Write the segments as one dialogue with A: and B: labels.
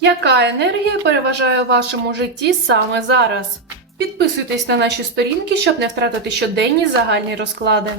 A: Яка енергія переважає у вашому житті саме зараз? Підписуйтесь на наші сторінки, щоб не втратити щоденні загальні розклади.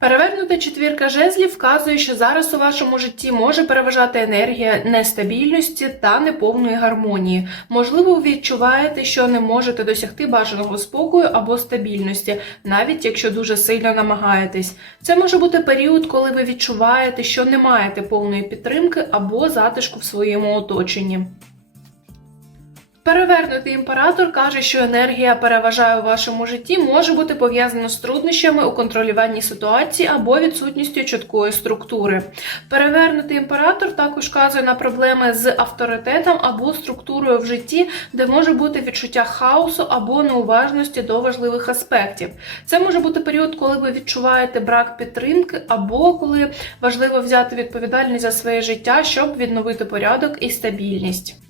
A: Перевернута четвірка жезлів вказує, що зараз у вашому житті може переважати енергія нестабільності та неповної гармонії. Можливо, ви відчуваєте, що не можете досягти бажаного спокою або стабільності, навіть якщо дуже сильно намагаєтесь. Це може бути період, коли ви відчуваєте, що не маєте повної підтримки або затишку в своєму оточенні. Перевернутий імператор каже, що енергія переважає у вашому житті може бути пов'язана з труднощами у контролюванні ситуації або відсутністю чіткої структури. Перевернутий імператор також вказує на проблеми з авторитетом або структурою в житті, де може бути відчуття хаосу або неуважності до важливих аспектів. Це може бути період, коли ви відчуваєте брак підтримки, або коли важливо взяти відповідальність за своє життя, щоб відновити порядок і стабільність.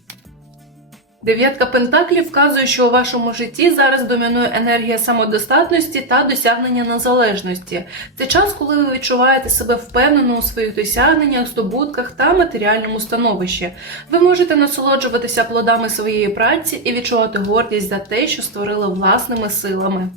A: Дев'ятка пентаклів вказує, що у вашому житті зараз домінує енергія самодостатності та досягнення незалежності. Це час, коли ви відчуваєте себе впевнено у своїх досягненнях, здобутках та матеріальному становищі. Ви можете насолоджуватися плодами своєї праці і відчувати гордість за те, що створили власними силами.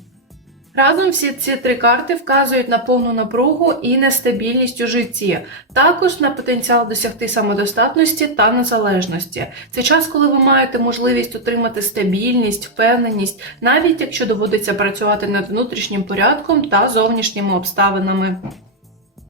A: Разом всі ці три карти вказують на повну напругу і нестабільність у житті, також на потенціал досягти самодостатності та незалежності. Це час, коли ви маєте можливість отримати стабільність, впевненість, навіть якщо доводиться працювати над внутрішнім порядком та зовнішніми обставинами.